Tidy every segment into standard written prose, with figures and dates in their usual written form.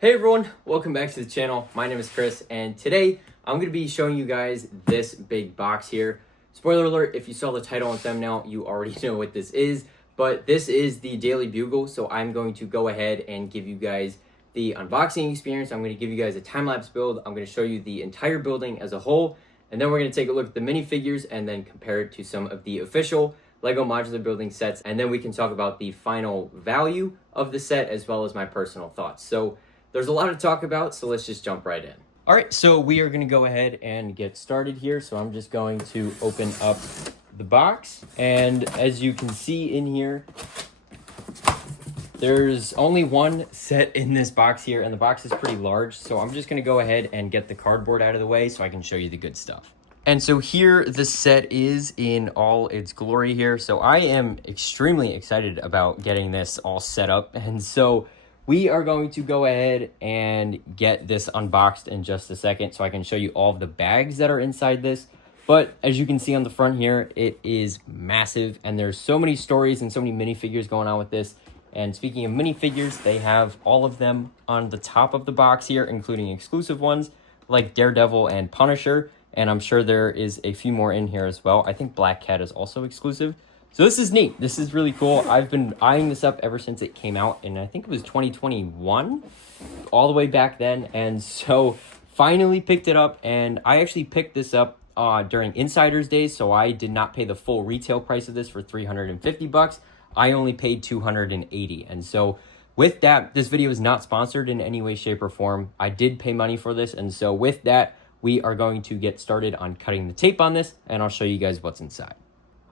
Hey everyone, welcome back to the channel. My name is Chris, and today I'm going to be showing you guys this big box here. Spoiler alert, if you saw the title and thumbnail, you already know what this is, but this is the Daily Bugle, so I'm going to go ahead and give you guys the unboxing experience. I'm going to give you guys a time-lapse build. I'm going to show you the entire building as a whole, and then we're going to take a look at the minifigures and then compare it to some of the official Lego modular building sets, and then we can talk about the final value of the set as well as my personal thoughts. So there's a lot to talk about, so let's just jump right in. All right, so we are going to go ahead and get started here. So I'm just going to open up the box, and as you can see in here, there's only one set in this box here, and the box is pretty large. So I'm just going to go ahead and get the cardboard out of the way so I can show you the good stuff. And so here the set is in all its glory here. So I am extremely excited about getting this all set up, and so we are going to go ahead and get this unboxed in just a second so I can show you all of the bags that are inside this. But as you can see on the front here, it is massive, and there's so many stories and so many minifigures going on with this. And speaking of minifigures, they have all of them on the top of the box here, including exclusive ones like Daredevil and Punisher. And I'm sure there is a few more in here as well. I think Black Cat is also exclusive. So this is neat. This is really cool. I've been eyeing this up ever since it came out, and I think it was 2021, all the way back then. And so finally picked it up, and I actually picked this up during Insider's Days, so I did not pay the full retail price of this for $350. I only paid $280. And so with that, this video is not sponsored in any way, shape, or form. I did pay money for this, and so with that, we are going to get started on cutting the tape on this, and I'll show you guys what's inside.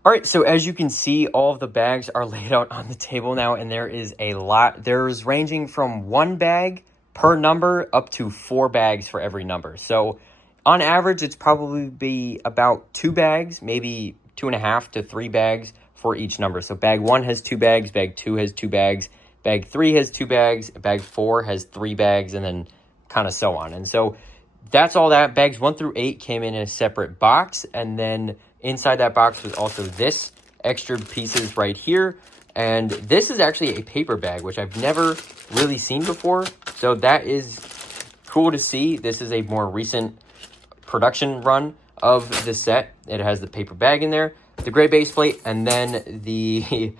All right, so as you can see, all of the bags are laid out on the table now, and there is a lot. There's ranging from 1 bag per number up to 4 bags for every number. So on average, it's probably be about 2 bags, maybe 2.5 to 3 bags for each number. So bag 1 has 2 bags, bag 2 has 2 bags, bag 3 has 2 bags, bag 4 has 3 bags, and then kind of so on. And so that's all that. Bags 1 through 8 came in a separate box, and then inside that box was also this extra pieces right here. And this is actually a paper bag, which I've never really seen before. So that is cool to see. This is a more recent production run of the set. It has the paper bag in there, the gray base plate, and then the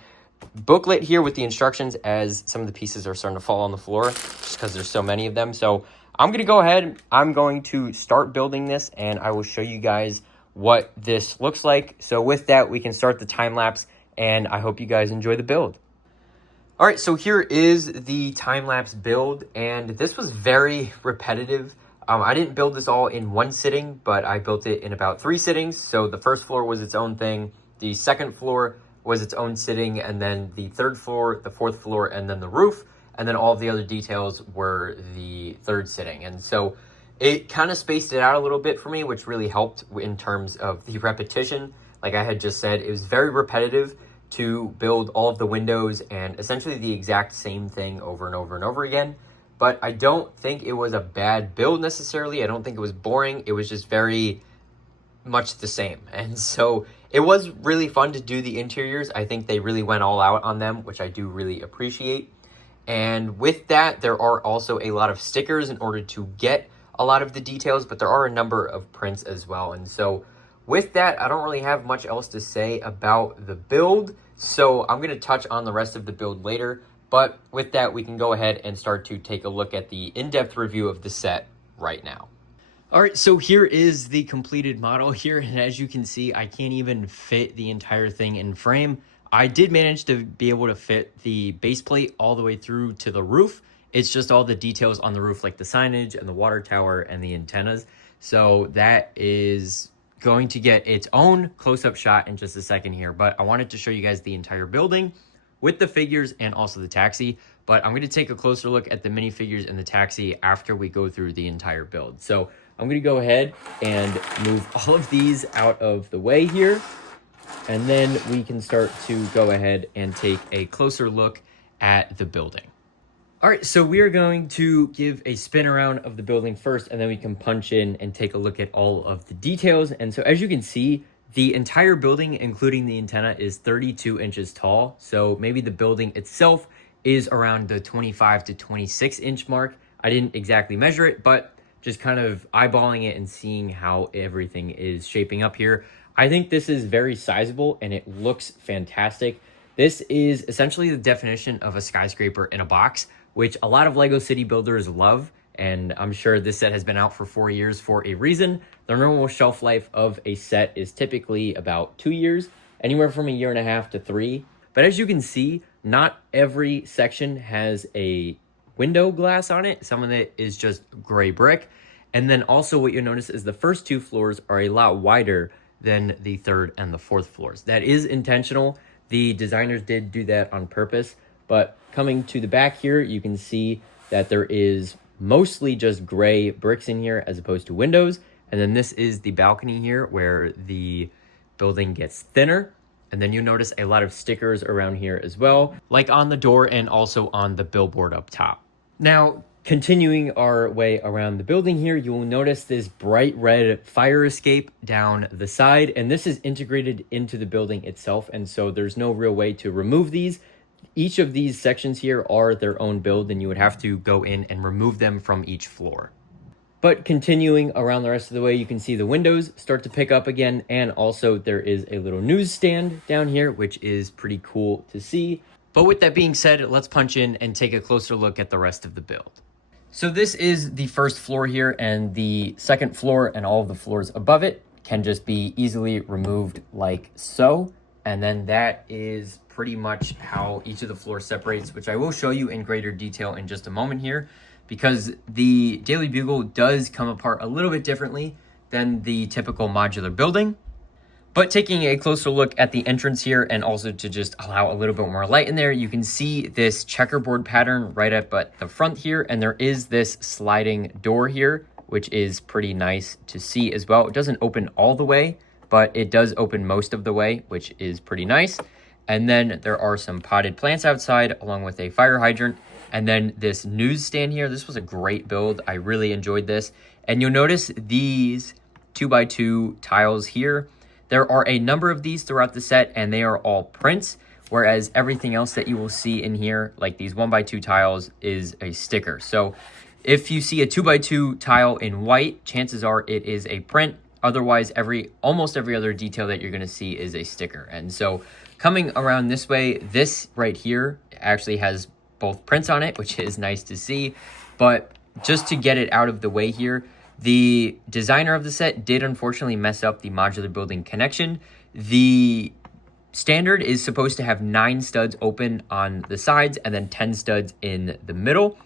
booklet here with the instructions as some of the pieces are starting to fall on the floor just because there's so many of them. So I'm going to go ahead. I'm going to start building this, and I will show you guys what this looks like. So with that, we can start the time lapse, and I hope you guys enjoy the build. All right, so here is the time lapse build, and this was very repetitive. I didn't build this all in one sitting, but I built it in about 3 sittings. So the first floor was its own thing, the second floor was its own sitting, and then the third floor, the fourth floor, and then the roof, and then all of the other details were the third sitting. And so it kind of spaced it out a little bit for me, which really helped in terms of the repetition. Like I had just said, it was very repetitive to build all of the windows and essentially the exact same thing over and over and over again. But I don't think it was a bad build necessarily. I don't think it was boring. It was just very much the same. And so it was really fun to do the interiors. I think they really went all out on them, which I do really appreciate. And with that, there are also a lot of stickers in order to get a lot of the details, but there are a number of prints as well. And so with that, I don't really have much else to say about the build. So I'm going to touch on the rest of the build later. But with that, we can go ahead and start to take a look at the in-depth review of the set right now. All right, so here is the completed model here. And as you can see, I can't even fit the entire thing in frame. I did manage to be able to fit the base plate all the way through to the roof. It's just all the details on the roof, like the signage and the water tower and the antennas. So that is going to get its own close-up shot in just a second here. But I wanted to show you guys the entire building with the figures and also the taxi. But I'm going to take a closer look at the minifigures and the taxi after we go through the entire build. So I'm going to go ahead and move all of these out of the way here. And then we can start to go ahead and take a closer look at the building. All right, so we are going to give a spin around of the building first, and then we can punch in and take a look at all of the details. And so as you can see, the entire building, including the antenna, is 32 inches tall. So maybe the building itself is around the 25 to 26 inch mark, I didn't exactly measure it, but just kind of eyeballing it and seeing how everything is shaping up here. I think this is very sizable and it looks fantastic. This is essentially the definition of a skyscraper in a box, which a lot of Lego city builders love. And I'm sure this set has been out for 4 years for a reason. The normal shelf life of a set is typically about 2 years, anywhere from 1.5 years to 3. But as you can see, not every section has a window glass on it. Some of it is just gray brick. And then also what you'll notice is the first 2 floors are a lot wider than the 3rd and the 4th floors. That is intentional. The designers did do that on purpose. But coming to the back here, you can see that there is mostly just gray bricks in here as opposed to windows. And then this is the balcony here where the building gets thinner. And then you'll notice a lot of stickers around here as well, like on the door and also on the billboard up top. Now, continuing our way around the building here, you will notice this bright red fire escape down the side, and this is integrated into the building itself, and so there's no real way to remove these. Each of these sections here are their own build, and you would have to go in and remove them from each floor. But continuing around the rest of the way, you can see the windows start to pick up again, and also there is a little newsstand down here, which is pretty cool to see. But with that being said, let's punch in and take a closer look at the rest of the build. So this is the first floor here, and the second floor and all of the floors above it can just be easily removed like so. And then that is pretty much how each of the floors separates, which I will show you in greater detail in just a moment here, because the Daily Bugle does come apart a little bit differently than the typical modular building. But taking a closer look at the entrance here, and also to just allow a little bit more light in there, you can see this checkerboard pattern right up at the front here, and there is this sliding door here, which is pretty nice to see as well. It doesn't open all the way, but it does open most of the way, which is pretty nice. And then there are some potted plants outside, along with a fire hydrant, and then this newsstand here. This was a great build. I really enjoyed this. And you'll notice these 2x2 tiles here. There are a number of these throughout the set, and they are all prints, whereas everything else that you will see in here, like these 1x2 tiles, is a sticker. So if you see a 2x2 tile in white, chances are it is a print. Otherwise, almost every other detail that you're going to see is a sticker. And so coming around this way, this right here actually has both prints on it, which is nice to see. But just to get it out of the way here, the designer of the set did unfortunately mess up the modular building connection. The standard is supposed to have 9 studs open on the sides and then 10 studs in the middle.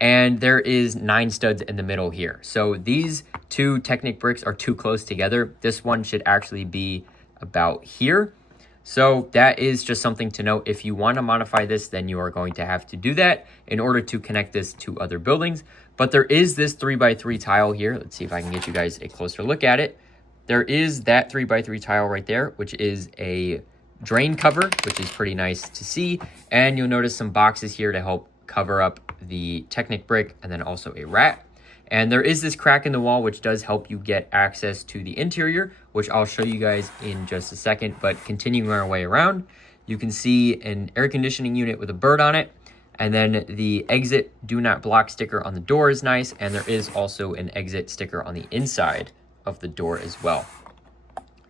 And there is 9 studs in the middle here. So these 2 Technic bricks are too close together. This one should actually be about here. So that is just something to note. If you want to modify this, then you are going to have to do that in order to connect this to other buildings. But there is this 3x3 tile here. Let's see if I can get you guys a closer look at it. There is that 3x3 tile right there, which is a drain cover, which is pretty nice to see. And you'll notice some boxes here to help cover up the Technic brick, and then also a rat. And there is this crack in the wall, which does help you get access to the interior, which I'll show you guys in just a second. But continuing our way around, you can see an air conditioning unit with a bird on it. And then the exit do not block sticker on the door is nice. And there is also an exit sticker on the inside of the door as well.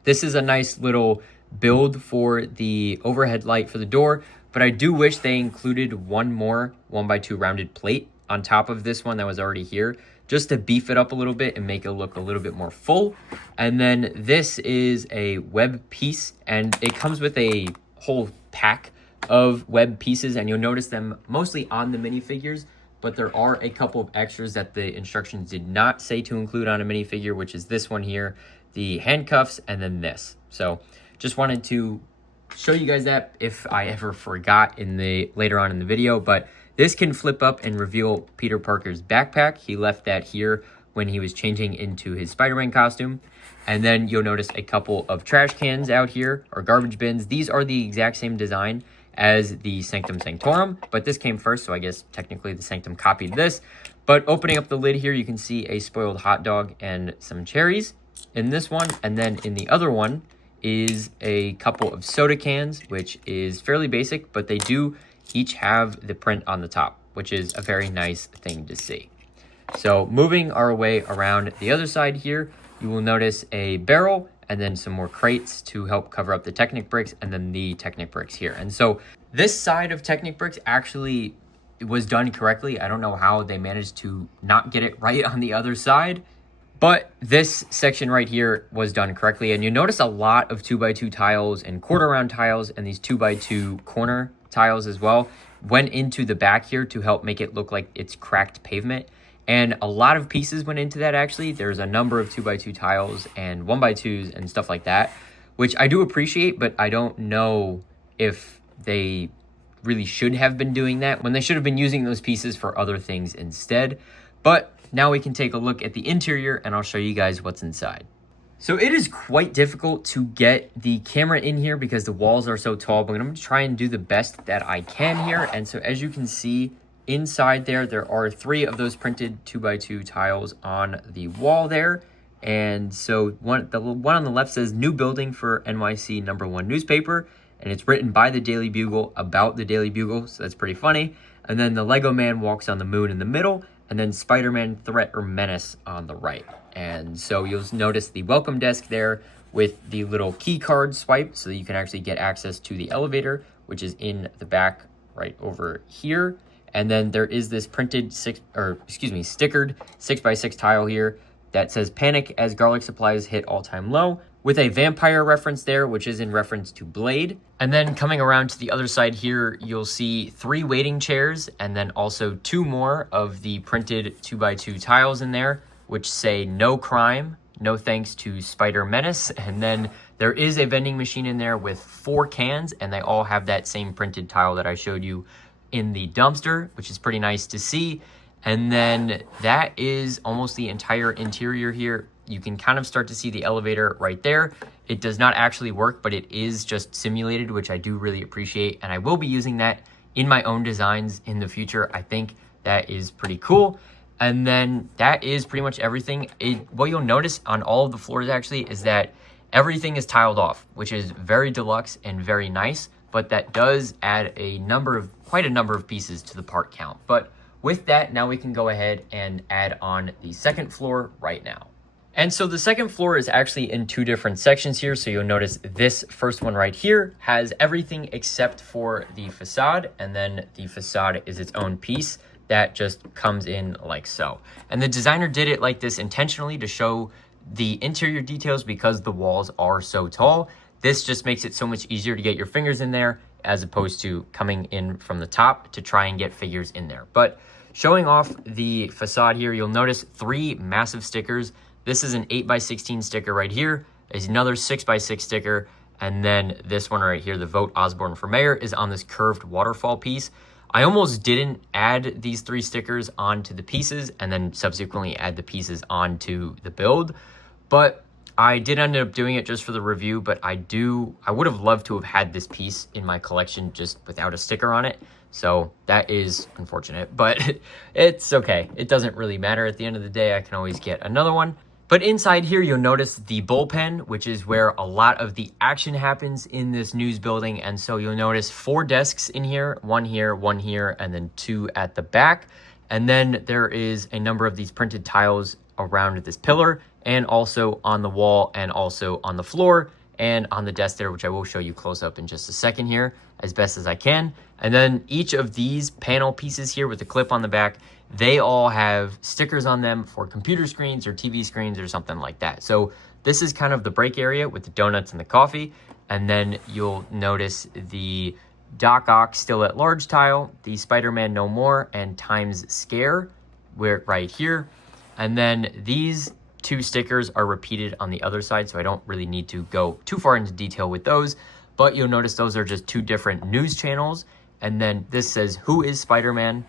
This is a nice little build for the overhead light for the door, but I do wish they included one more 1x2 rounded plate on top of this one that was already here, just to beef it up a little bit and make it look a little bit more full. And then this is a web piece, and it comes with a whole pack of web pieces, and you'll notice them mostly on the minifigures, but there are a couple of extras that the instructions did not say to include on a minifigure, which is this one here, the handcuffs, and then this. So just wanted to show you guys that if I ever forgot later on in the video. But this can flip up and reveal Peter Parker's backpack. He left that here when he was changing into his Spider-Man costume. And then you'll notice a couple of trash cans out here, or garbage bins. These are the exact same design as the Sanctum Sanctorum, but this came first, so I guess technically the Sanctum copied this. But opening up the lid here, you can see a spoiled hot dog and some cherries in this one. And then in the other one is a couple of soda cans, which is fairly basic, but they do each have the print on the top, which is a very nice thing to see. So moving our way around the other side here, you will notice a barrel and then some more crates to help cover up the Technic bricks and then the Technic bricks here. And so this side of Technic bricks actually was done correctly. I don't know how they managed to not get it right on the other side, but this section right here was done correctly. And you notice a lot of 2x2 tiles and quarter round tiles and these 2x2 corner tiles as well went into the back here to help make it look like it's cracked pavement. And a lot of pieces went into that actually. There's a number of 2x2 tiles and 1x2s and stuff like that, which I do appreciate, but I don't know if they really should have been doing that when they should have been using those pieces for other things instead. But now we can take a look at the interior and I'll show you guys what's inside. So it is quite difficult to get the camera in here because the walls are so tall, but I'm going to try and do the best that I can here. And so as you can see, inside there are 3 of those printed 2x2 tiles on the wall there. And so the one on the left says new building for NYC #1 newspaper. And it's written by the Daily Bugle about the Daily Bugle. So that's pretty funny. And then the Lego man walks on the moon in the middle. And then Spider-Man threat or menace on the right. And so you'll notice the welcome desk there with the little key card swipe so that you can actually get access to the elevator, which is in the back right over here. And then there is this printed stickered 6x6 tile here that says panic as garlic supplies hit all-time low, with a vampire reference there, which is in reference to Blade. And then coming around to the other side here, you'll see 3 waiting chairs and then also 2 more of the printed 2x2 tiles in there, which say no crime, no thanks to Spider Menace. And then there is a vending machine in there with 4 cans, and they all have that same printed tile that I showed you in the dumpster, which is pretty nice to see. And then that is almost the entire interior here. You can kind of start to see the elevator right there. It does not actually work, but it is just simulated, which I do really appreciate. And I will be using that in my own designs in the future. I think that is pretty cool. And then that is pretty much everything. What you'll notice on all of the floors actually is that everything is tiled off, which is very deluxe and very nice, but that does add quite a number of pieces to the part count. But with that, now we can go ahead and add on the second floor right now. And so the second floor is actually in 2 different sections here. So you'll notice this first one right here has everything except for the facade. And then the facade is its own piece that just comes in like so. And the designer did it like this intentionally to show the interior details because the walls are so tall. This just makes it so much easier to get your fingers in there as opposed to coming in from the top to try and get figures in there. But showing off the facade here, you'll notice 3 massive stickers. This is an 8x16 sticker right here. There's another 6x6 sticker. And then this one right here, the Vote Osborne for Mayor, is on this curved waterfall piece. I almost didn't add these 3 stickers onto the pieces and then subsequently add the pieces onto the build. But I did end up doing it just for the review, but I would have loved to have had this piece in my collection just without a sticker on it. So that is unfortunate, but it's okay. It doesn't really matter at the end of the day. I can always get another one. But inside here, you'll notice the bullpen, which is where a lot of the action happens in this news building. And so you'll notice 4 desks in here, 1 here, and then 2 at the back. And then there is a number of these printed tiles around this pillar and also on the wall and also on the floor and on the desk there, which I will show you close up in just a second here as best as I can. And then each of these panel pieces here with the clip on the back, they all have stickers on them for computer screens or TV screens or something like that. So this is kind of the break area with the donuts and the coffee. And then you'll notice the Doc Ock Still at Large tile, the Spider-Man No More, and Times Scare right here. And then these 2 stickers are repeated on the other side, so I don't really need to go too far into detail with those. But you'll notice those are just 2 different news channels. And then this says, Who is Spider-Man?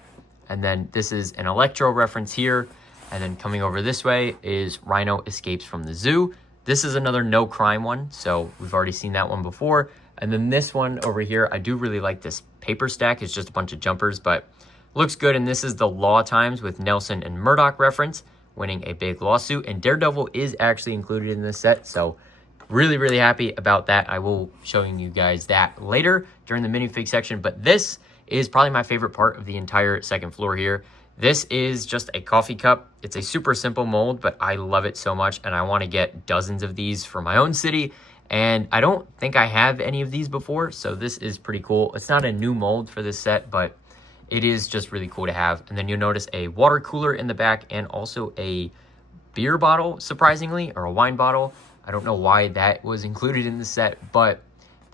And then this is an Electro reference here. And then coming over this way is Rhino escapes from the zoo. This is another no crime one, so we've already seen that one before. And then this one over here, I do really like this paper stack. It's just a bunch of jumpers, but looks good. And this is the Law Times with Nelson and Murdoch reference, winning a big lawsuit. And Daredevil is actually included in this set, so really, really happy about that. I will showing you guys that later during the minifig section, but this is probably my favorite part of the entire second floor here. This is just a coffee cup. It's a super simple mold, but I love it so much, and I want to get dozens of these for my own city. And I don't think I have any of these before, so this is pretty cool. It's not a new mold for this set, but it is just really cool to have. And then you'll notice a water cooler in the back and also a beer bottle, surprisingly, or a wine bottle. I don't know why that was included in the set, but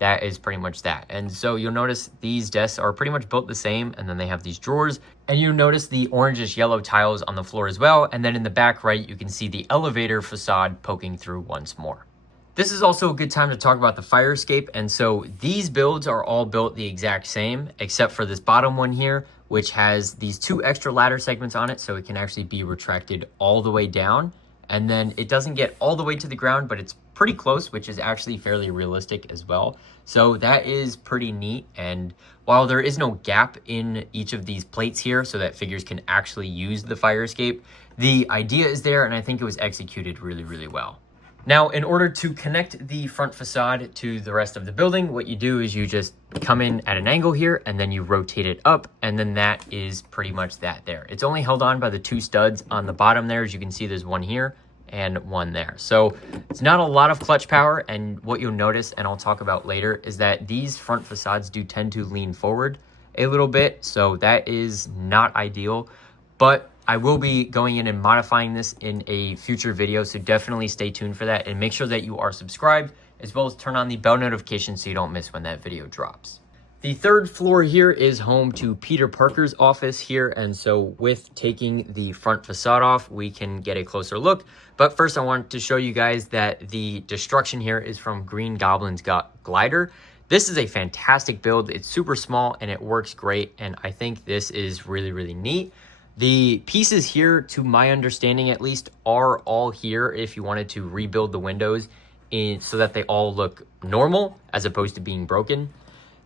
that is pretty much that. And so you'll notice these desks are pretty much built the same, and then they have these drawers, and you'll notice the orangish yellow tiles on the floor as well. And then in the back right, you can see the elevator facade poking through once more. This is also a good time to talk about the fire escape. And so these builds are all built the exact same, except for this bottom one here, which has these 2 extra ladder segments on it, so it can actually be retracted all the way down. And then it doesn't get all the way to the ground, but it's pretty close, which is actually fairly realistic as well. So that is pretty neat. And while there is no gap in each of these plates here so that figures can actually use the fire escape, the idea is there, and I think it was executed really, really well. Now, in order to connect the front facade to the rest of the building, what you do is you just come in at an angle here, and then you rotate it up, and then that is pretty much that there. It's only held on by the 2 studs on the bottom there. As you can see, there's one here and one there. So it's not a lot of clutch power, and what you'll notice, and I'll talk about later, is that these front facades do tend to lean forward a little bit, so that is not ideal. But I will be going in and modifying this in a future video, so definitely stay tuned for that, and make sure that you are subscribed, as well as turn on the bell notification so you don't miss when that video drops. The 3rd floor here is home to Peter Parker's office here, and so with taking the front facade off, we can get a closer look. But first, I want to show you guys that the destruction here is from Green Goblin's glider. This is a fantastic build. It's super small and it works great, and I think this is really, really neat. The pieces here, to my understanding at least, are all here if you wanted to rebuild the windows so that they all look normal as opposed to being broken.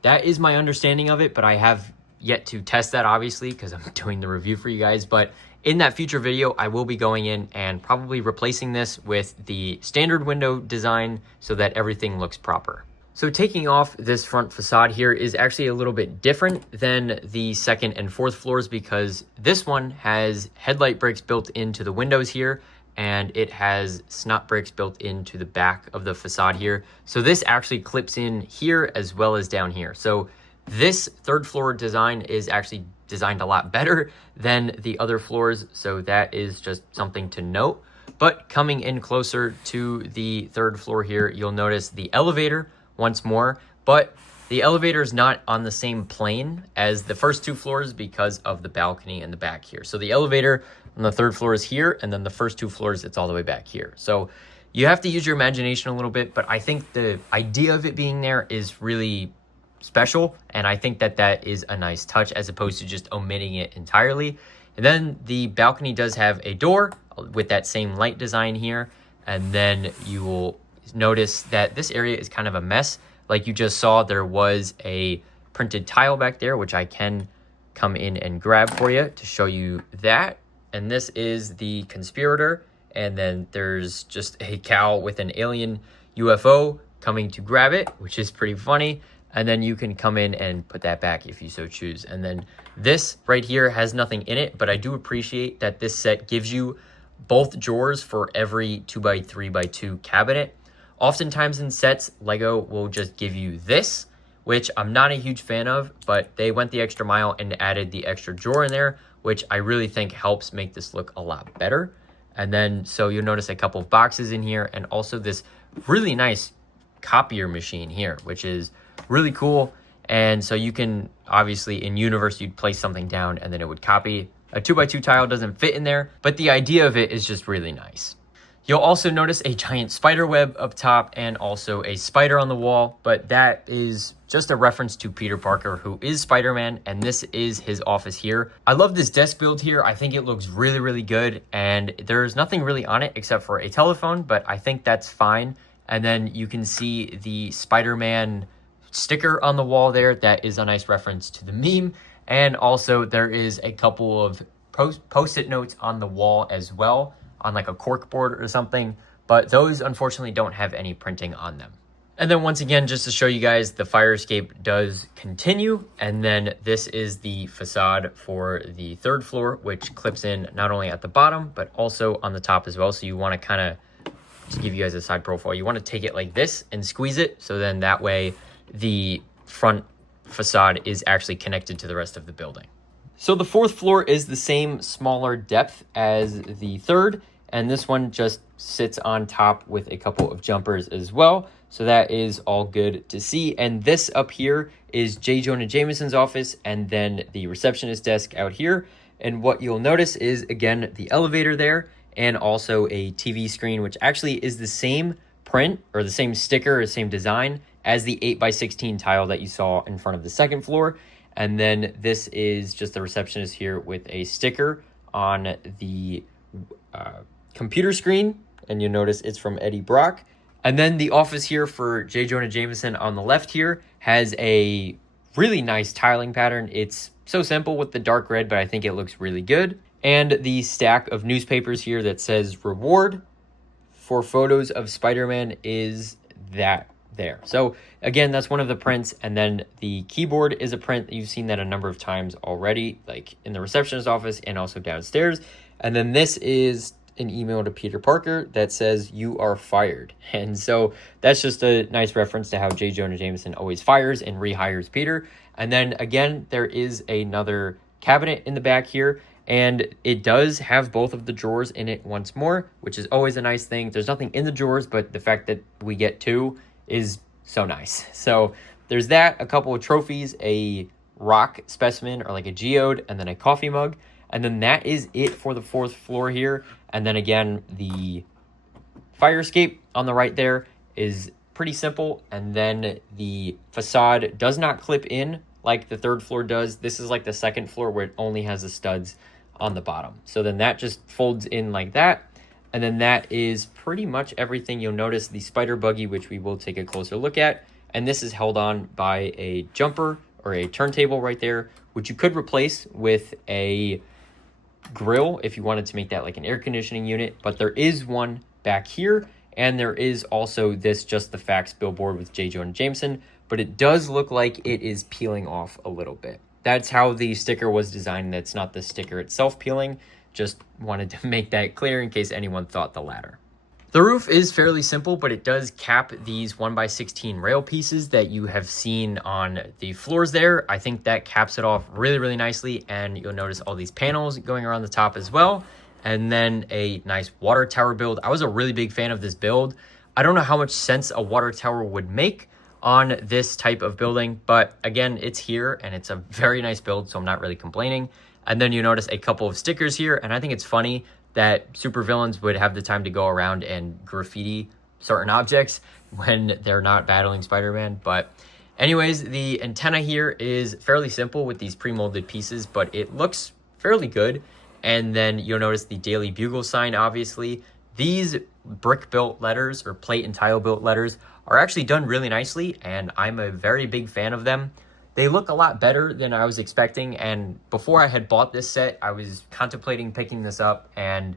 That is my understanding of it, but I have yet to test that, obviously, because I'm doing the review for you guys. But in that future video, I will be going in and probably replacing this with the standard window design so that everything looks proper. So taking off this front facade here is actually a little bit different than the 2nd and 4th floors, because this one has headlight bricks built into the windows here, and it has snot bricks built into the back of the facade here. So this actually clips in here as well as down here. So this 3rd floor design is actually designed a lot better than the other floors, so that is just something to note. But coming in closer to the 3rd floor here, you'll notice the elevator once more, but the elevator is not on the same plane as the first 2 floors because of the balcony in the back here. So the elevator on the 3rd floor is here, and then the first 2 floors, it's all the way back here. So you have to use your imagination a little bit, but I think the idea of it being there is really special, and I think that that is a nice touch as opposed to just omitting it entirely. And then the balcony does have a door with that same light design here, and then you will notice that this area is kind of a mess. Like you just saw, there was a printed tile back there, which I can come in and grab for you to show you that. And this is the conspirator, and then there's just a cow with an alien UFO coming to grab it, which is pretty funny. And then you can come in and put that back if you so choose. And then this right here has nothing in it, but I do appreciate that this set gives you both drawers for every 2x3x2 cabinet. Oftentimes in sets, Lego will just give you this, which I'm not a huge fan of, but they went the extra mile and added the extra drawer in there, which I really think helps make this look a lot better. And then, so you'll notice a couple of boxes in here, and also this really nice copier machine here, which is really cool. And so you can, obviously in universe, you'd place something down and then it would copy. A 2x2 tile doesn't fit in there, but the idea of it is just really nice. You'll also notice a giant spider web up top and also a spider on the wall, but that is just a reference to Peter Parker, who is Spider-Man, and this is his office here. I love this desk build here. I think it looks really, really good, and there's nothing really on it except for a telephone, but I think that's fine. And then you can see the Spider-Man sticker on the wall there. That is a nice reference to the meme. And also there is a couple of post-it notes on the wall as well, on like a cork board or something, but those unfortunately don't have any printing on them. And then once again, just to show you guys, the fire escape does continue. And then this is the facade for the 3rd floor, which clips in not only at the bottom, but also on the top as well. So you want to kind of, to give you guys a side profile, you want to take it like this and squeeze it. So then that way the front facade is actually connected to the rest of the building. So the 4th floor is the same smaller depth as the 3rd. And this one just sits on top with a couple of jumpers as well. So that is all good to see. And this up here is J. Jonah Jameson's office, and then the receptionist desk out here. And what you'll notice is, again, the elevator there, and also a TV screen, which actually is the same print or the same sticker or same design as the 8x16 tile that you saw in front of the 2nd floor. And then this is just the receptionist here with a sticker on the computer screen, and you'll notice it's from Eddie Brock. And then the office here for J. Jonah Jameson on the left here has a really nice tiling pattern. It's so simple with the dark red, but I think it looks really good. And the stack of newspapers here that says reward for photos of Spider-Man is that there. So again, that's one of the prints. And then the keyboard is a print. You've seen that a number of times already, like in the receptionist's office and also downstairs. And then this is an email to Peter Parker that says you are fired. And so that's just a nice reference to how J. Jonah Jameson always fires and rehires Peter. And then again, there is another cabinet in the back here, and it does have both of the drawers in it once more, which is always a nice thing. There's nothing in the drawers, but the fact that we get 2 is so nice. So there's that, a couple of trophies, a rock specimen or like a geode, and then a coffee mug. And then that is it for the 4th floor here. And then again, the fire escape on the right there is pretty simple. And then the facade does not clip in like the 3rd floor does. This is like the 2nd floor where it only has the studs on the bottom. So then that just folds in like that. And then that is pretty much everything. You'll notice the spider buggy, which we will take a closer look at. And this is held on by a jumper or a turntable right there, which you could replace with a grill if you wanted to make that like an air conditioning unit. But there is one back here, and there is also this Just the Facts billboard with J. Jonah Jameson, but it does look like it is peeling off a little bit. That's how the sticker was designed. That's not the sticker itself peeling. Just wanted to make that clear in case anyone thought the latter. The roof is fairly simple, but it does cap these 1x16 rail pieces that you have seen on the floors there. I think that caps it off really, really nicely. And you'll notice all these panels going around the top as well. And then a nice water tower build. I was a really big fan of this build. I don't know how much sense a water tower would make on this type of building, but again, it's here and it's a very nice build, so I'm not really complaining. And then you notice a couple of stickers here, and I think it's funny that supervillains would have the time to go around and graffiti certain objects when they're not battling Spider-Man. But anyways, the antenna here is fairly simple with these pre-molded pieces, but it looks fairly good. And then you'll notice the Daily Bugle sign, obviously. These brick-built letters or plate and tile-built letters are actually done really nicely, and I'm a very big fan of them. They look a lot better than I was expecting, and before I had bought this set, I was contemplating picking this up, and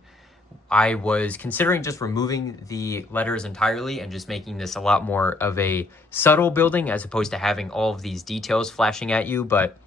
I was considering just removing the letters entirely and just making this a lot more of a subtle building as opposed to having all of these details flashing at you. But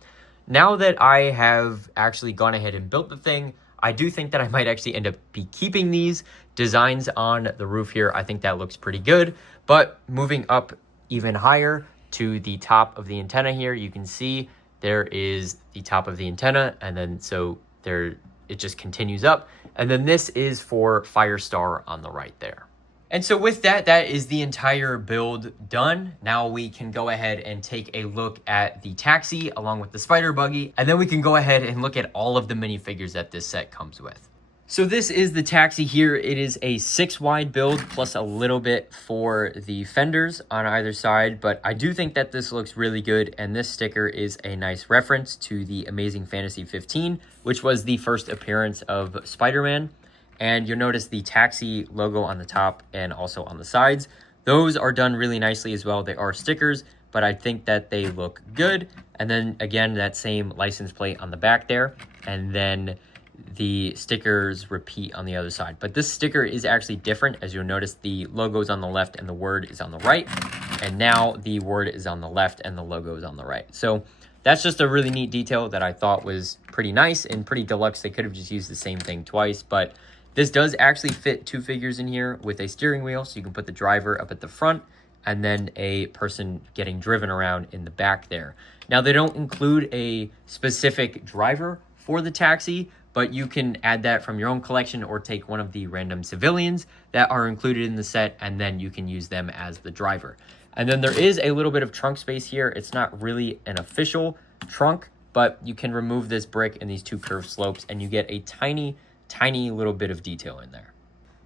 now that I have actually gone ahead and built the thing, I do think that I might actually end up be keeping these designs on the roof here. I think that looks pretty good. But moving up even higher to the top of the antenna here, you can see there is the top of the antenna, and then so there it just continues up. And then this is for Firestar on the right there. And so with that, that is the entire build done. Now we can go ahead and take a look at the taxi along with the spider buggy, and then we can go ahead and look at all of the minifigures that this set comes with. So this is the taxi here. It is a 6-wide build plus a little bit for the fenders on either side, but I do think that this looks really good, and this sticker is a nice reference to the Amazing Fantasy 15, which was the first appearance of Spider-Man. And you'll notice the taxi logo on the top and also on the sides. Those are done really nicely as well. They are stickers, but I think that they look good. And then again, that same license plate on the back there, and then the stickers repeat on the other side. But this sticker is actually different. As you'll notice, the logo's on the left and the word is on the right. and now the word is on the left and the logo is on the right. So that's just a really neat detail that I thought was pretty nice and pretty deluxe. They could have just used the same thing twice, but this does actually fit 2 figures in here with a steering wheel, so you can put the driver up at the front and then a person getting driven around in the back there. Now, they don't include a specific driver for the taxi, but you can add that from your own collection or take one of the random civilians that are included in the set, and then you can use them as the driver. And then there is a little bit of trunk space here. It's not really an official trunk, but you can remove this brick and these 2 curved slopes, and you get a tiny, tiny little bit of detail in there.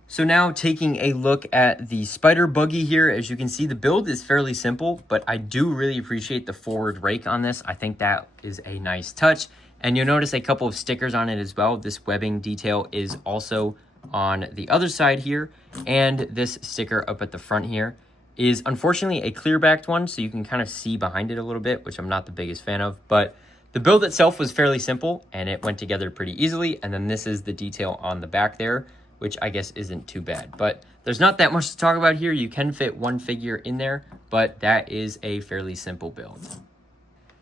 So now taking a look at the spider buggy here, as you can see, the build is fairly simple, but I do really appreciate the forward rake on this. I think that is a nice touch. And you'll notice a couple of stickers on it as well. This webbing detail is also on the other side here. And this sticker up at the front here is unfortunately a clear backed one, so you can kind of see behind it a little bit, which I'm not the biggest fan of. But the build itself was fairly simple and it went together pretty easily. And then this is the detail on the back there, which I guess isn't too bad. But there's not that much to talk about here. You can fit 1 figure in there, but that is a fairly simple build.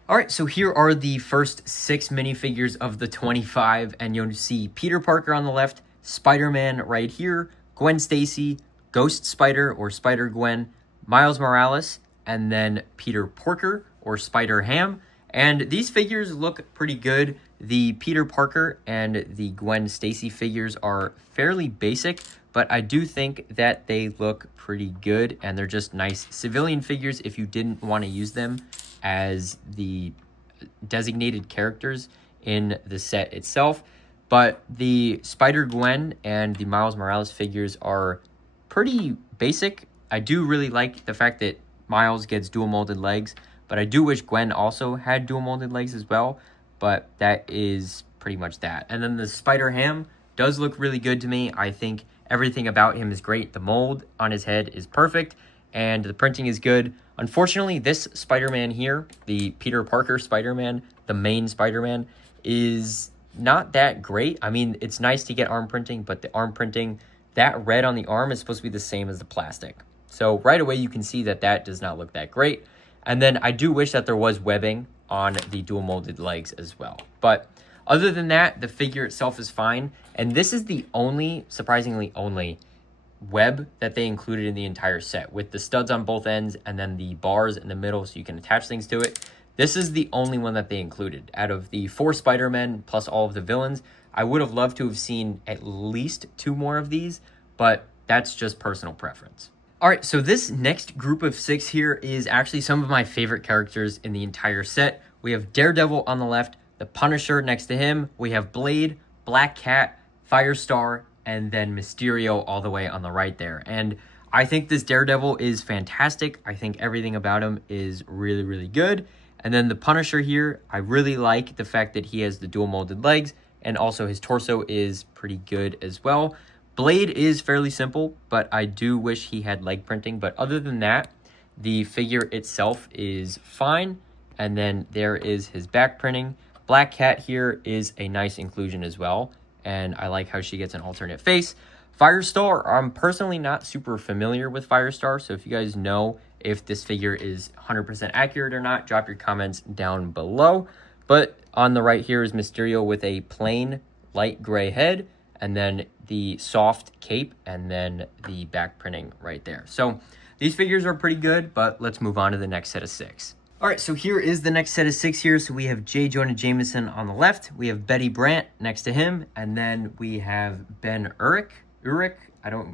All right, so here are the first 6 minifigures of the 25, and you'll see Peter Parker on the left, Spider-Man right here, Gwen Stacy, Ghost Spider or Spider-Gwen, Miles Morales, and then Peter Porker or Spider-Ham. And these figures look pretty good. The Peter Parker and the Gwen Stacy figures are fairly basic, but I do think that they look pretty good, and they're just nice civilian figures if you didn't want to use them as the designated characters in the set itself. But the Spider-Gwen and the Miles Morales figures are pretty basic. I do really like the fact that Miles gets dual molded legs, but I do wish Gwen also had dual molded legs as well, but that is pretty much that. And then the Spider-Ham does look really good to me. I think everything about him is great. The mold on his head is perfect, and the printing is good. Unfortunately, this Spider-Man here, the Peter Parker Spider-Man, the main Spider-Man, is not that great. I mean, it's nice to get arm printing, but the arm printing, that red on the arm is supposed to be the same as the plastic. So right away, you can see that that does not look that great. And then I do wish that there was webbing on the dual molded legs as well. But other than that, the figure itself is fine. And this is the only, surprisingly only, web that they included in the entire set, with the studs on both ends and then the bars in the middle so you can attach things to it. This is the only one that they included. Out of the 4 Spider-Men plus all of the villains, I would have loved to have seen at least 2 more of these, but that's just personal preference. All right, so this next group of 6 here is actually some of my favorite characters in the entire set. We have Daredevil on the left, the Punisher next to him. We have Blade, Black Cat, Firestar, and then Mysterio all the way on the right there. And I think this Daredevil is fantastic. I think everything about him is really, really good. And then the Punisher here, I really like the fact that he has the dual molded legs, and also his torso is pretty good as well. Blade is fairly simple, but I do wish he had leg printing. But other than that, the figure itself is fine. And then there is his back printing. Black Cat here is a nice inclusion as well, and I like how she gets an alternate face. Firestar, I'm personally not super familiar with Firestar, so if you guys know if this figure is 100% accurate or not, drop your comments down below. But on the right here is Mysterio with a plain light gray head, and then the soft cape, and then the back printing right there. So these figures are pretty good, but let's move on to the next set of 6. All right, so here is the next set of 6 here. So we have J. Jonah Jameson on the left. We have Betty Brant next to him. And then we have Ben Urich.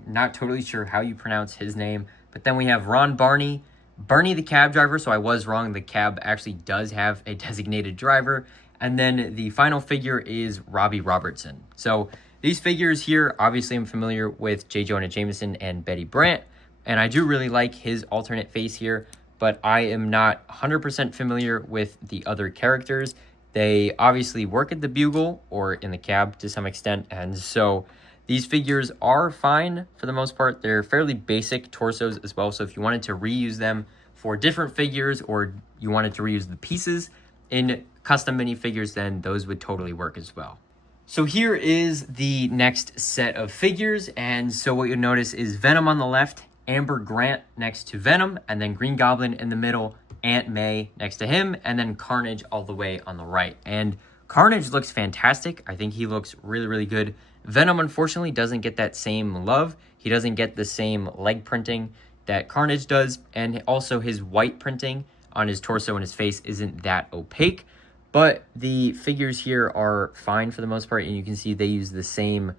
Not totally sure how you pronounce his name. But then we have Ron Barney, Bernie the cab driver. So I was wrong. The cab actually does have a designated driver. And then the final figure is Robbie Robertson. So these figures here, obviously I'm familiar with J. Jonah Jameson and Betty Brant. And I do really like his alternate face here, but I am not 100% familiar with the other characters. They obviously work at the Bugle or in the cab to some extent, and so these figures are fine for the most part. They're fairly basic torsos as well, so if you wanted to reuse them for different figures or you wanted to reuse the pieces in custom minifigures, then those would totally work as well. So here is the next set of figures, and so what you'll notice is Venom on the left, Amber Grant next to Venom, and then Green Goblin in the middle, Aunt May next to him, and then Carnage all the way on the right. And Carnage looks fantastic. I think he looks really, really good. Venom, unfortunately, doesn't get that same love. He doesn't get the same leg printing that Carnage does, and also his white printing on his torso and his face isn't that opaque. But the figures here are fine for the most part, and you can see they use the same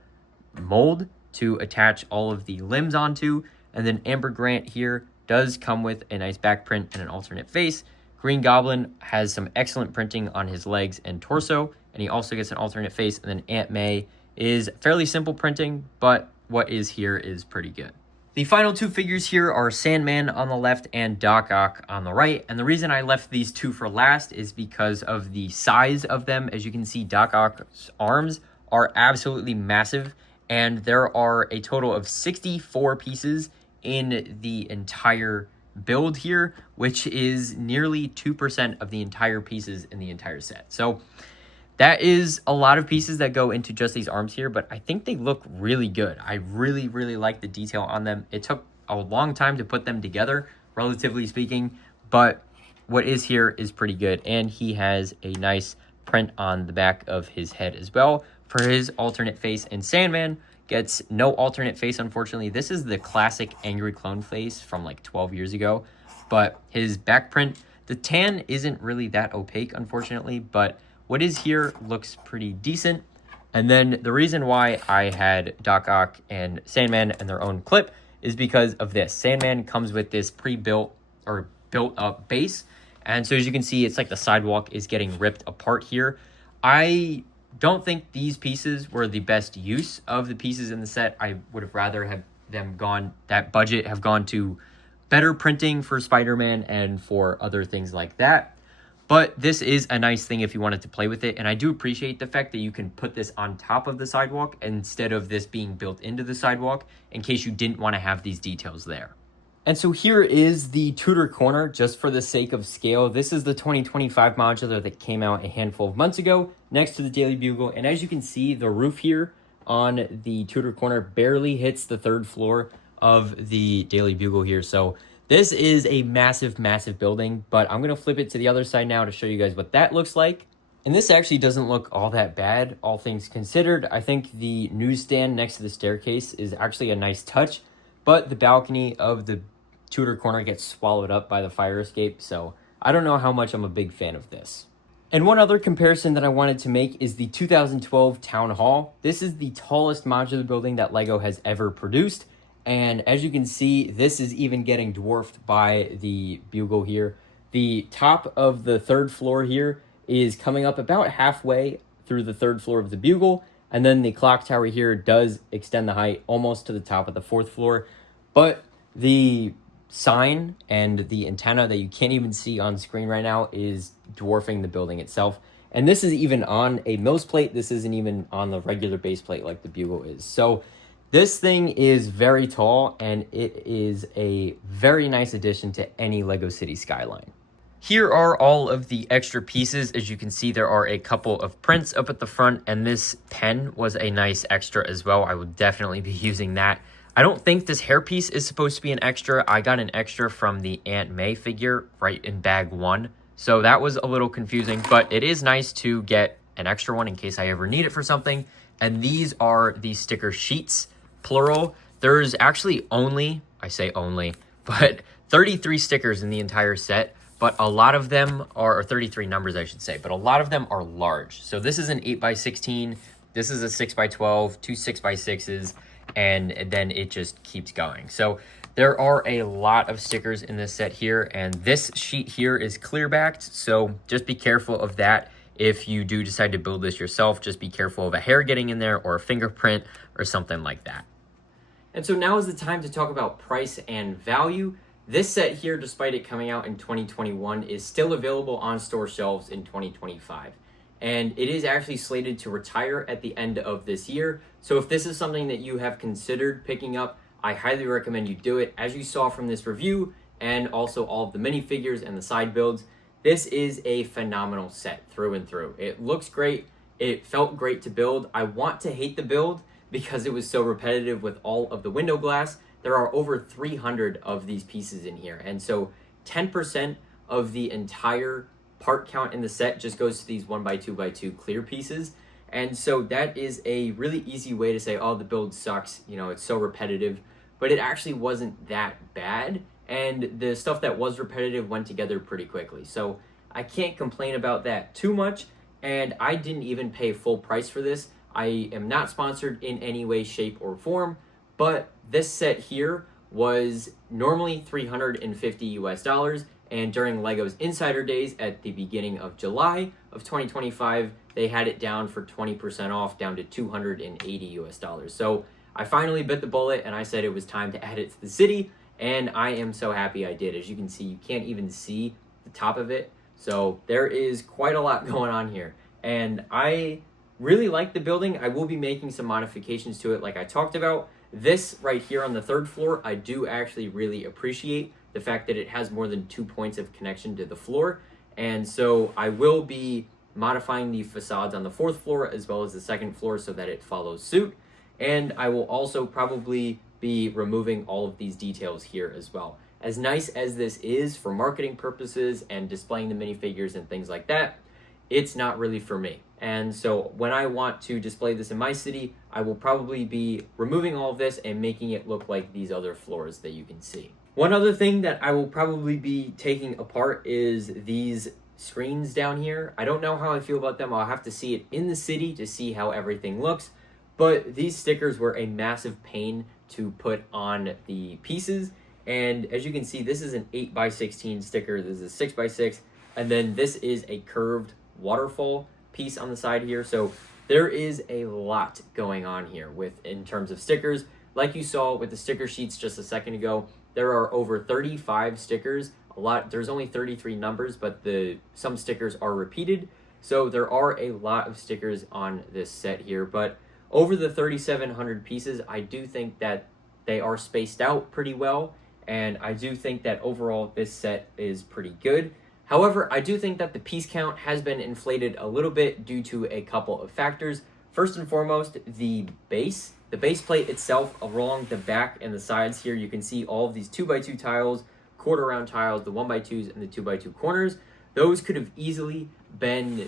mold to attach all of the limbs onto. And then Amber Grant here does come with a nice back print and an alternate face. Green Goblin has some excellent printing on his legs and torso, and he also gets an alternate face. And then Aunt May is fairly simple printing, but what is here is pretty good. The final two figures here are Sandman on the left and Doc Ock on the right. And the reason I left these two for last is because of the size of them. As you can see, Doc Ock's arms are absolutely massive, and there are a total of 64 pieces in the entire build here, which is nearly 2% of the entire pieces in the entire set. So that is a lot of pieces that go into just these arms here, but I think they look really good. I really, really like the detail on them. It took a long time to put them together, relatively speaking, but what is here is pretty good. And he has a nice print on the back of his head as well for his alternate face. And Sandman gets no alternate face, unfortunately. This is the classic Angry Clone face from like 12 years ago, but his back print, the tan isn't really that opaque, unfortunately, but what is here looks pretty decent. And then the reason why I had Doc Ock and Sandman in their own clip is because of this. Sandman comes with this pre-built or built-up base, and so as you can see, it's like the sidewalk is getting ripped apart here. I don't think these pieces were the best use of the pieces in the set. I would have rather have them gone, that budget have gone to better printing for Spider-Man and for other things like that. But this is a nice thing if you wanted to play with it. And I do appreciate the fact that you can put this on top of the sidewalk instead of this being built into the sidewalk in case you didn't want to have these details there. And so here is the Tudor corner, just for the sake of scale. This is the 2025 modular that came out a handful of months ago next to the Daily Bugle. And as you can see, the roof here on the Tudor corner barely hits the third floor of the Daily Bugle here. So this is a massive, massive building, but I'm going to flip it to the other side now to show you guys what that looks like. And this actually doesn't look all that bad, all things considered. I think the newsstand next to the staircase is actually a nice touch, but the balcony of the Tudor corner gets swallowed up by the fire escape, so I don't know how much I'm a big fan of this. And one other comparison that I wanted to make is the 2012 Town Hall. This is the tallest modular building that LEGO has ever produced. And as you can see, this is even getting dwarfed by the Bugle here. The top of the third floor here is coming up about halfway through the third floor of the Bugle. And then the clock tower here does extend the height almost to the top of the fourth floor. But the sign and the antenna that you can't even see on screen right now is dwarfing the building itself. And this is even on a Mills plate. This isn't even on the regular base plate like the Bugle is. So this thing is very tall, and it is a very nice addition to any LEGO City skyline. Here are all of the extra pieces. As you can see, there are a couple of prints up at the front, and this pen was a nice extra as well. I would definitely be using that. I don't think this hairpiece is supposed to be an extra. I got an extra from the Aunt May figure right in bag 1, so that was a little confusing, but it is nice to get an extra one in case I ever need it for something. And these are the sticker sheets, plural. There's actually only, I say only, but 33 stickers in the entire set, but a lot of them are, or 33 numbers I should say, but a lot of them are large. So this is an 8x16, this is a 6x12, two 6x6s, and then it just keeps going. So there are a lot of stickers in this set here, and this sheet here is clear backed, so just be careful of that. If you do decide to build this yourself, just be careful of a hair getting in there or a fingerprint or something like that. And so now is the time to talk about price and value. This set here, despite it coming out in 2021, is still available on store shelves in 2025. And it is actually slated to retire at the end of this year. So if this is something that you have considered picking up, I highly recommend you do it. As you saw from this review, and also all of the minifigures and the side builds, this is a phenomenal set through and through. It looks great. It felt great to build. I want to hate the build because it was so repetitive with all of the window glass. there are over 300 of these pieces in here. And so 10% of the entire part count in the set just goes to these 1x2x2 clear pieces. And so that is a really easy way to say, oh, the build sucks, you know, it's so repetitive, but it actually wasn't that bad. And the stuff that was repetitive went together pretty quickly. So I can't complain about that too much. And I didn't even pay full price for this. I am not sponsored in any way, shape, or form, but this set here was normally $350 US, and during LEGO's Insider Days at the beginning of July of 2025, they had it down for 20% off, down to $280 US. So I finally bit the bullet and I said it was time to add it to the city, and I am so happy I did. As you can see, you can't even see the top of it. So there is quite a lot going on here, and I really like the building. I will be making some modifications to it like I talked about. This right here on the third floor, I do actually really appreciate the fact that it has more than 2 points of connection to the floor. And so I will be modifying the facades on the fourth floor as well as the second floor so that it follows suit. And I will also probably be removing all of these details here as well. As nice as this is for marketing purposes and displaying the minifigures and things like that, it's not really for me. And so when I want to display this in my city, I will probably be removing all of this and making it look like these other floors that you can see. One other thing that I will probably be taking apart is these screens down here. I don't know how I feel about them. I'll have to see it in the city to see how everything looks. But these stickers were a massive pain to put on the pieces. And as you can see, this is an 8x16 sticker. This is a 6x6. And then this is a curved waterfall piece on the side here. So there is a lot going on here in terms of stickers. Like you saw with the sticker sheets just a second ago, there are over 35 stickers. There's only 33 numbers, but some stickers are repeated. So there are a lot of stickers on this set here, but over the 3,700 pieces, I do think that they are spaced out pretty well. And I do think that overall this set is pretty good. However, I do think that the piece count has been inflated a little bit due to a couple of factors. First and foremost, the base plate itself along the back and the sides here, you can see all of these 2x2 tiles, quarter round tiles, the 1x2s and the 2x2 corners. Those could have easily been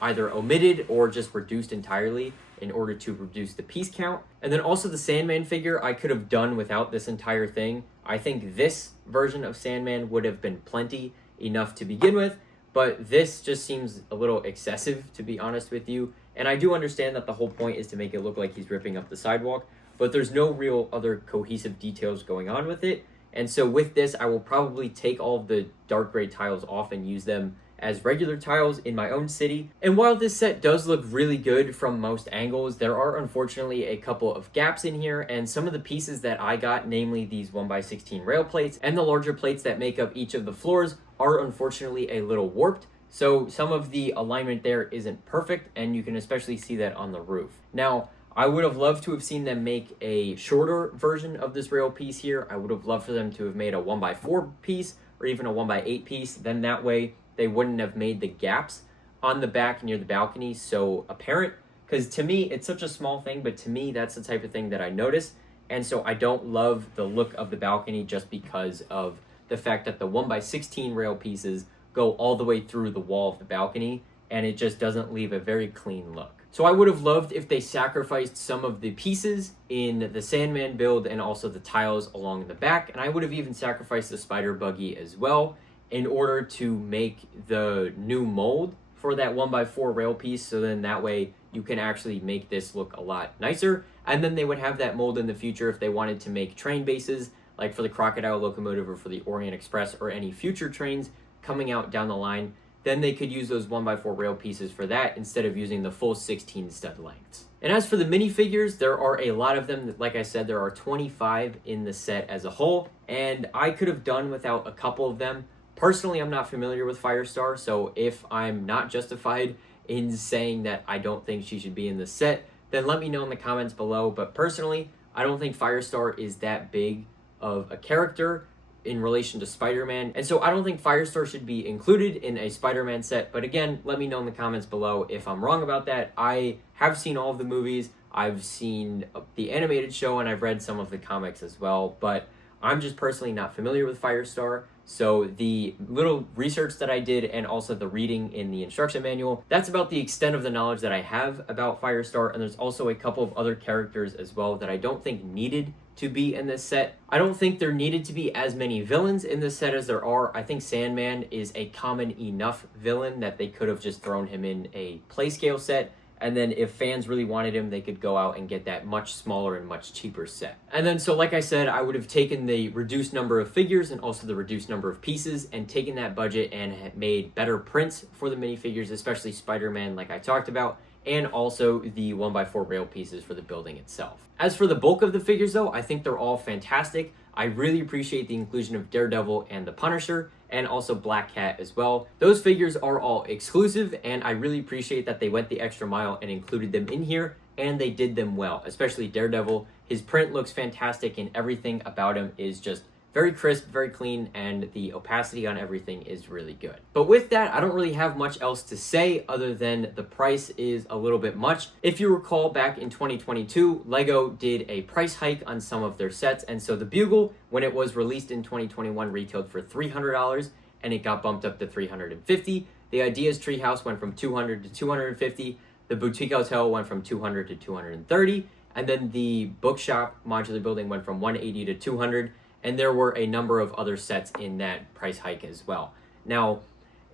either omitted or just reduced entirely in order to reduce the piece count. And then also the Sandman figure I could have done without this entire thing. I think this version of Sandman would have been plenty enough to begin with, but this just seems a little excessive, to be honest with you. And I do understand that the whole point is to make it look like he's ripping up the sidewalk, but there's no real other cohesive details going on with it. And so with this, I will probably take all of the dark gray tiles off and use them as regular tiles in my own city. And while this set does look really good from most angles, there are unfortunately a couple of gaps in here, and some of the pieces that I got, namely these 1x16 rail plates and the larger plates that make up each of the floors, are unfortunately a little warped. So some of the alignment there isn't perfect, and you can especially see that on the roof. Now, I would have loved to have seen them make a shorter version of this rail piece here. I would have loved for them to have made a 1x4 piece or even a 1x8 piece. Then that way they wouldn't have made the gaps on the back near the balcony so apparent. Because to me, it's such a small thing, but to me, that's the type of thing that I notice. And so I don't love the look of the balcony just because of the fact that the 1x16 rail pieces go all the way through the wall of the balcony, and it just doesn't leave a very clean look. So I would have loved if they sacrificed some of the pieces in the Sandman build and also the tiles along the back, and I would have even sacrificed the spider buggy as well in order to make the new mold for that 1x4 rail piece, so then that way you can actually make this look a lot nicer. And then they would have that mold in the future if they wanted to make train bases, like for the Crocodile locomotive or for the Orient Express or any future trains coming out down the line. Then they could use those 1x4 rail pieces for that instead of using the full 16 stud lengths. And as for the minifigures, there are a lot of them. Like I said, there are 25 in the set as a whole, and I could have done without a couple of them. Personally, I'm not familiar with Firestar, so if I'm not justified in saying that I don't think she should be in the set, then let me know in the comments below. But personally, I don't think Firestar is that big of a character in relation to Spider-Man, and so I don't think Firestar should be included in a Spider-Man set. But again, let me know in the comments below if I'm wrong about that. I have seen all of the movies. I've seen the animated show and I've read some of the comics as well, but I'm just personally not familiar with Firestar. So the little research that I did and also the reading in the instruction manual, that's about the extent of the knowledge that I have about Firestar. And there's also a couple of other characters as well that I don't think needed to be in this set. I don't think there needed to be as many villains in this set as there are. I think Sandman is a common enough villain that they could have just thrown him in a play scale set. And then if fans really wanted him, they could go out and get that much smaller and much cheaper set. And then, so like I said, I would have taken the reduced number of figures and also the reduced number of pieces and taken that budget and made better prints for the minifigures, especially Spider-Man like I talked about, and also the 1x4 rail pieces for the building itself. As for the bulk of the figures though, I think they're all fantastic. I really appreciate the inclusion of Daredevil and the Punisher, and also Black Cat as well. Those figures are all exclusive, and I really appreciate that they went the extra mile and included them in here, and they did them well, especially Daredevil. His print looks fantastic, and everything about him is just very crisp, very clean, and the opacity on everything is really good. But with that, I don't really have much else to say other than the price is a little bit much. If you recall, back in 2022, LEGO did a price hike on some of their sets, and so the Bugle, when it was released in 2021, retailed for $300, and it got bumped up to $350. The Ideas Treehouse went from $200 to $250. The Boutique Hotel went from $200 to $230, and then the Bookshop Modular Building went from $180 to $200. And there were a number of other sets in that price hike as well. Now,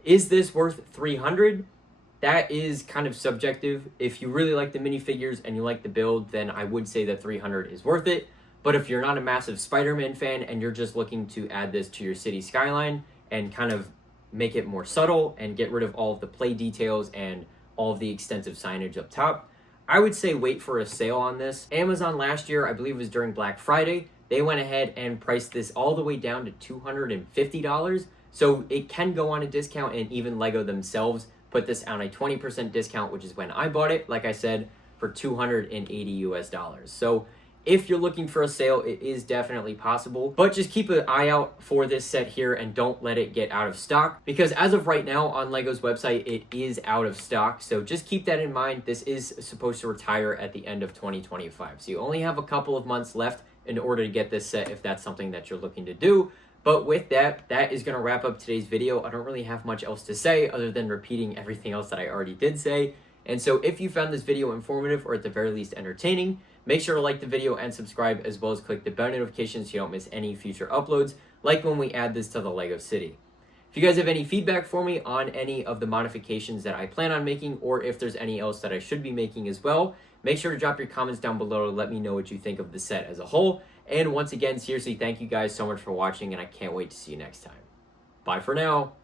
is this worth $300? That is kind of subjective. If you really like the minifigures and you like the build, then I would say that $300 is worth it. But if you're not a massive Spider-Man fan and you're just looking to add this to your city skyline and kind of make it more subtle and get rid of all of the play details and all of the extensive signage up top, I would say wait for a sale on this. Amazon last year, I believe it was during Black Friday, they went ahead and priced this all the way down to $250. So it can go on a discount, and even LEGO themselves put this on a 20% discount, which is when I bought it, like I said, for $280 US. So if you're looking for a sale, it is definitely possible, but just keep an eye out for this set here and don't let it get out of stock, because as of right now on LEGO's website, it is out of stock. So just keep that in mind. This is supposed to retire at the end of 2025. So you only have a couple of months left in order to get this set if that's something that you're looking to do. But with that, that is going to wrap up today's video. I don't really have much else to say other than repeating everything else that I already did say. And so if you found this video informative or at the very least entertaining, make sure to like the video and subscribe, as well as click the bell notification so you don't miss any future uploads, like when we add this to the LEGO City. If you guys have any feedback for me on any of the modifications that I plan on making, or if there's any else that I should be making as well, make sure to drop your comments down below to let me know what you think of the set as a whole. And once again, seriously, thank you guys so much for watching, and I can't wait to see you next time. Bye for now.